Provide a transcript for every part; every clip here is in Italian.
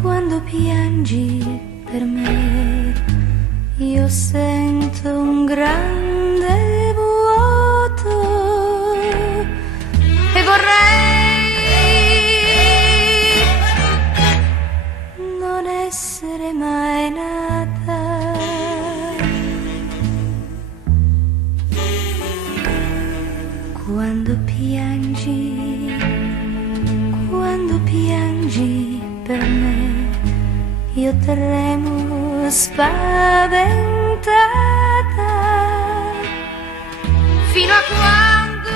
quando piangi per me, io sento un grande vuoto e vorrei non essere mai nata. Quando piangi per me, io tremo spaventata, fino a quando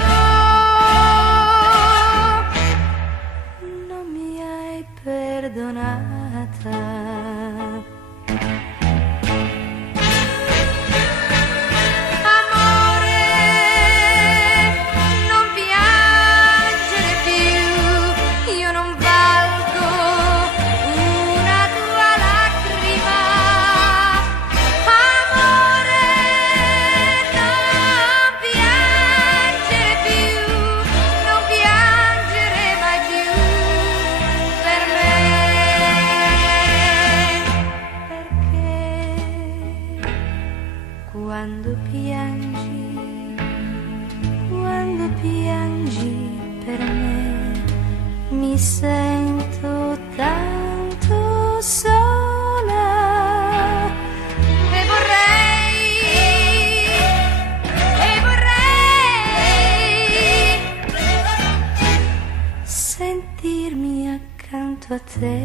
non mi hai perdonata. Quando piangi per me, mi sento tanto sola e vorrei sentirmi accanto a te.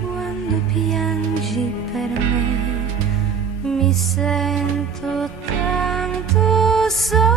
Quando piangi per me, mi sento tanto sola.